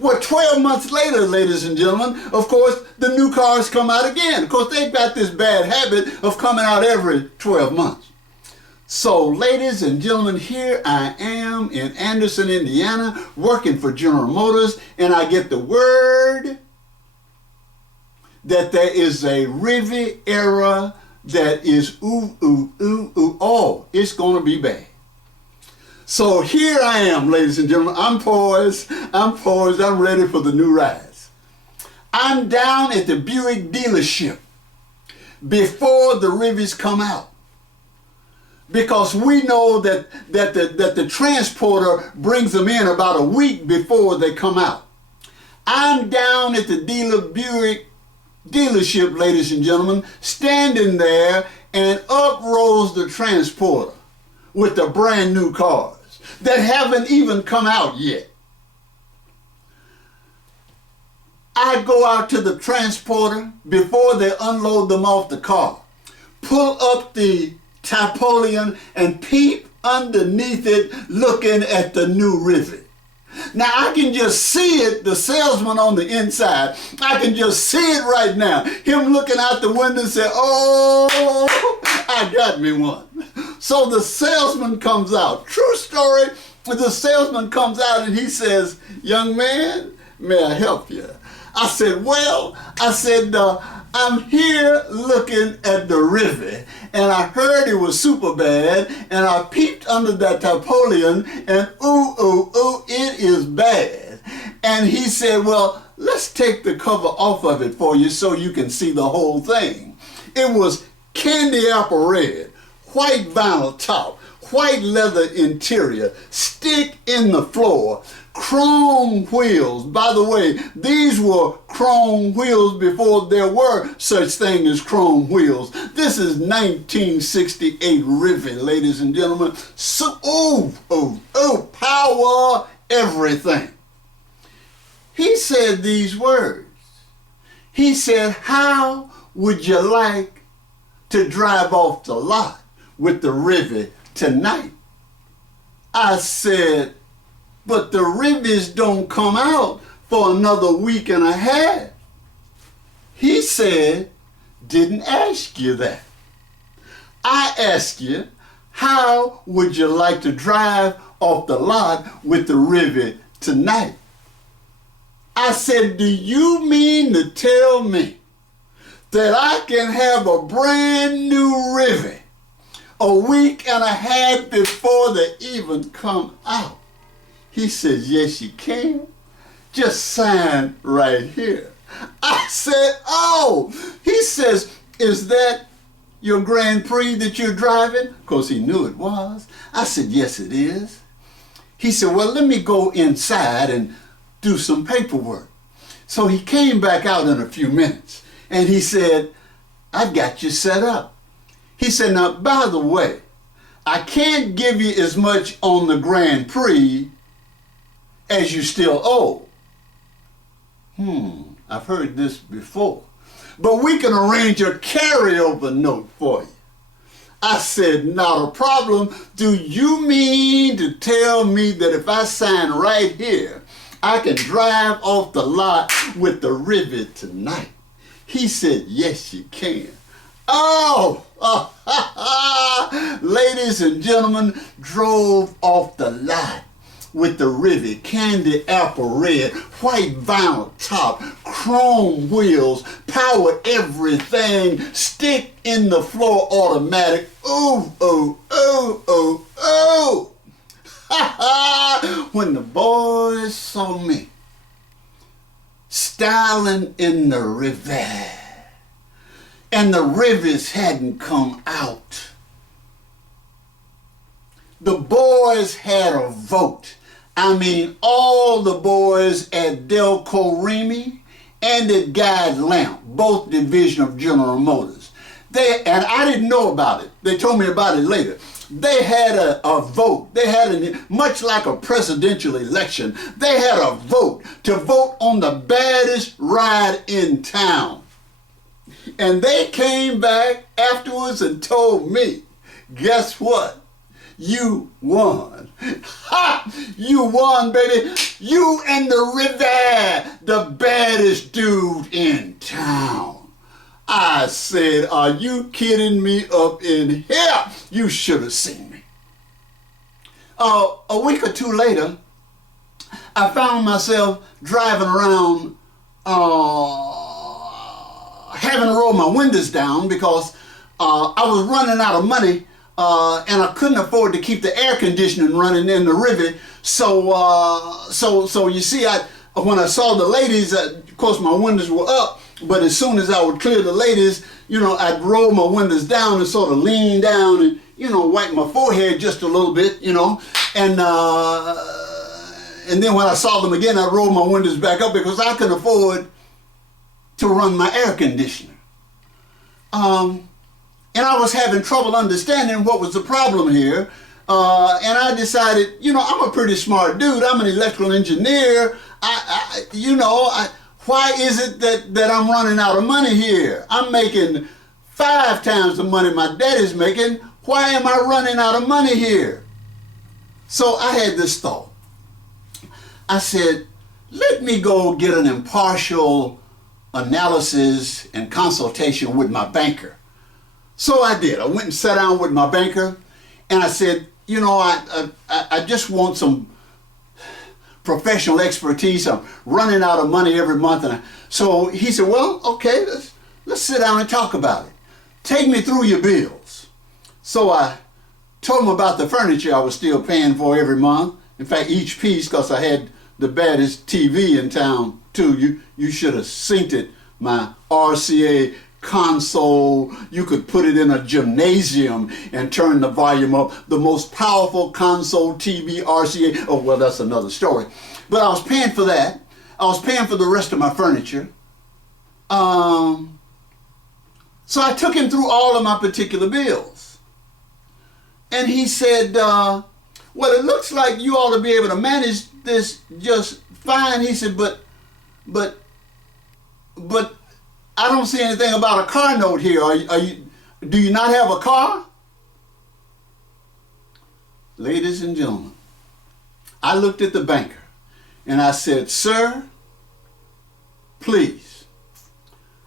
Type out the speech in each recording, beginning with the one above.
Well, 12 months later, ladies and gentlemen, of course, the new cars come out again. Of course, they've got this bad habit of coming out every 12 months. So, ladies and gentlemen, here I am in Anderson, Indiana, working for General Motors, and I get the word that there is a Riviera that is oh, it's going to be bad. So here I am, ladies and gentlemen. I'm poised, I'm ready for the new rise. I'm down at the Buick dealership before the Rivies come out, because we know that the transporter brings them in about a week before they come out. I'm down at the Buick dealership, ladies and gentlemen, standing there, and up rolls the transporter with the brand new cars that haven't even come out yet. I go out to the transporter before they unload them off the car, pull up the tarpaulin and peep underneath it, looking at the new Rivi. Now I can just see it, the salesman on the inside. I can just see it right now. Him looking out the window and say, oh, I got me one. So the salesman comes out. True story, the salesman comes out and he says, young man, may I help you? I said, well, I'm here looking at the Rivi, and I heard it was super bad, and I peeped under that tarpaulin, and it is bad. And he said, well, let's take the cover off of it for you so you can see the whole thing. It was candy apple red, white vinyl top, white leather interior, stick in the floor, chrome wheels. By the way, these were chrome wheels before there were such thing as chrome wheels. This is 1968 Rivi, ladies and gentlemen. So, power everything. He said these words. He said, how would you like to drive off the lot with the Rivi tonight? I said, but the Rivies don't come out for another week and a half. He said, didn't ask you that. I asked you, how would you like to drive off the lot with the Rivi tonight? I said, do you mean to tell me that I can have a brand new Rivi a week and a half before they even come out? He says, yes, you can. Just sign right here. I said, oh. He says, is that your Grand Prix that you're driving? Of course, he knew it was. I said, yes, it is. He said, well, let me go inside and do some paperwork. So he came back out in a few minutes, and he said, I've got you set up. He said, now, by the way, I can't give you as much on the Grand Prix as you still owe. I've heard this before. But we can arrange a carryover note for you. I said, not a problem. Do you mean to tell me that if I sign right here, I can drive off the lot with the Rivi tonight? He said, yes, you can. Ladies and gentlemen, drove off the lot with the Rivi, candy apple red, white vinyl top, chrome wheels, power everything, stick in the floor automatic. When the boys saw me styling in the Rivi, and the Rivies hadn't come out, the boys had a vote. I mean, all the boys at Delco Remy and at Guide Lamp, both division of General Motors. And I didn't know about it. They told me about it later. They had a vote. They had much like a presidential election, they had a vote to vote on the baddest ride in town. And they came back afterwards and told me, guess what? You won. Ha! You won, baby. You and the river, the baddest dude in town. I said, are you kidding me up in here? You should have seen me. A week or two later, I found myself driving around having to roll my windows down because I was running out of money and I couldn't afford to keep the air conditioning running in the river. So you see, when I saw the ladies, of course my windows were up, but as soon as I would clear the ladies, I'd roll my windows down and sort of lean down and, wipe my forehead just a little bit, and then when I saw them again, I'd roll my windows back up because I couldn't afford to run my air conditioner. And I was having trouble understanding what was the problem here. And I decided, I'm a pretty smart dude. I'm an electrical engineer. Why is it that I'm running out of money here? I'm making 5 times the money my daddy's making. Why am I running out of money here? So I had this thought. I said, let me go get an impartial analysis and consultation with my banker. So I did. I went and sat down with my banker and I said, I just want some professional expertise. I'm running out of money every month. So he said, well, okay, let's sit down and talk about it. Take me through your bills. So I told him about the furniture I was still paying for every month. In fact, each piece, because I had the baddest TV in town too. You should have synced it. My RCA console, you could put it in a gymnasium and turn the volume up. The most powerful console TV RCA. Oh, well, that's another story. But I was paying for that. I was paying for the rest of my furniture. So I took him through all of my particular bills. And he said, well, it looks like you ought to be able to manage this just fine. He said, but I don't see anything about a car note here. Do you not have a car? Ladies and gentlemen, I looked at the banker and I said, sir, please.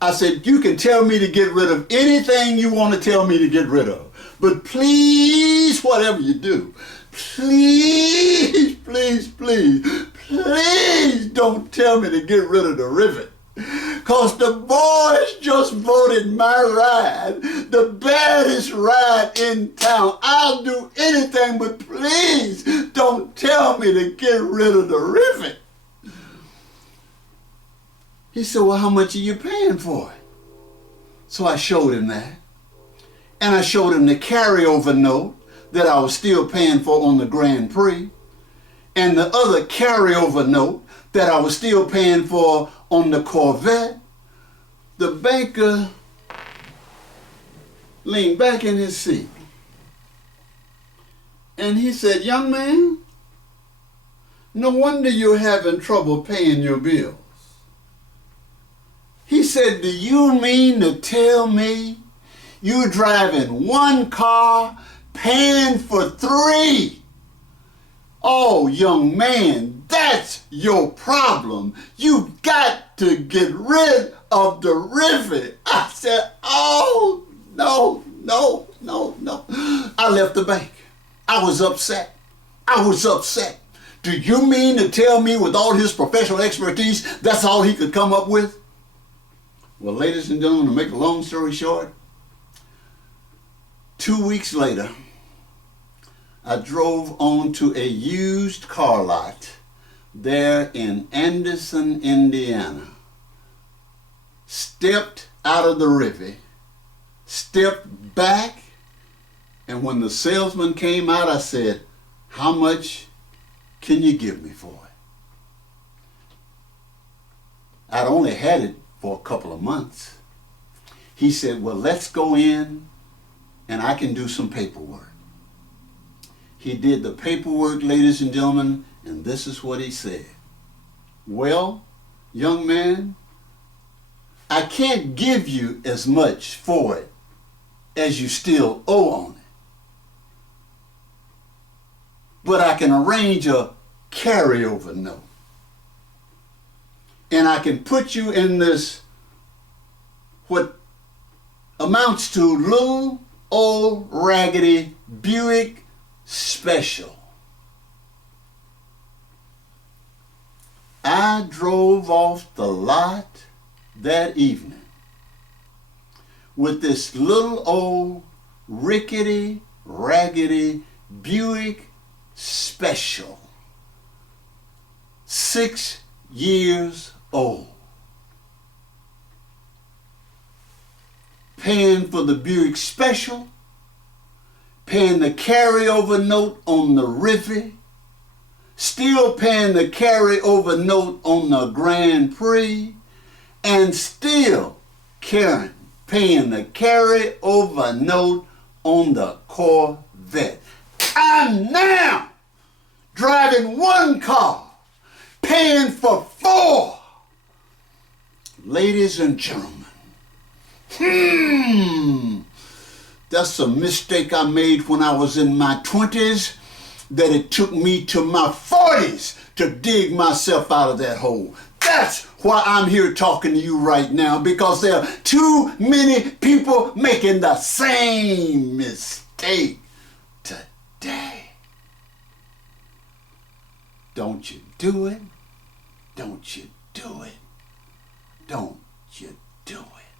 I said, you can tell me to get rid of anything you want to tell me to get rid of. But please, whatever you do, please, please, please, please don't tell me to get rid of the rivet. Because the boys just voted my ride the baddest ride in town. I'll do anything, but please don't tell me to get rid of the rivet. He said, well, how much are you paying for it? So I showed him that. And I showed him the carryover note that I was still paying for on the Grand Prix. And the other carryover note that I was still paying for on the Corvette. The banker leaned back in his seat. And he said, young man, no wonder you're having trouble paying your bills. He said, do you mean to tell me you're driving one car, paying for 3? Oh, young man, that's your problem. You got to get rid of the rivet. I said, oh, no. I left the bank. I was upset. Do you mean to tell me with all his professional expertise, that's all he could come up with? Well, ladies and gentlemen, to make a long story short, 2 weeks later, I drove onto a used car lot there in Anderson, Indiana. Stepped out of the river, stepped back, and when the salesman came out, I said, how much can you give me for it? I'd only had it for a couple of months. He said, well, let's go in and I can do some paperwork. He did the paperwork, ladies and gentlemen, and this is what he said. Well, young man, I can't give you as much for it as you still owe on it. but I can arrange a carryover note. And I can put you in this, what amounts to little old raggedy Buick Special. I drove off the lot that evening with this little old rickety, raggedy Buick Special, 6 years old. Paying for the Buick Special, paying the carryover note on the Riffy, still paying the carryover note on the Grand Prix, and still paying the carryover note on the Corvette. I'm now driving one car, paying for 4. Ladies and gentlemen, that's a mistake I made when I was in my 20s, that it took me to my 40s to dig myself out of that hole. That's why I'm here talking to you right now, because there are too many people making the same mistake today. Don't you do it. Don't you do it. Don't you do it.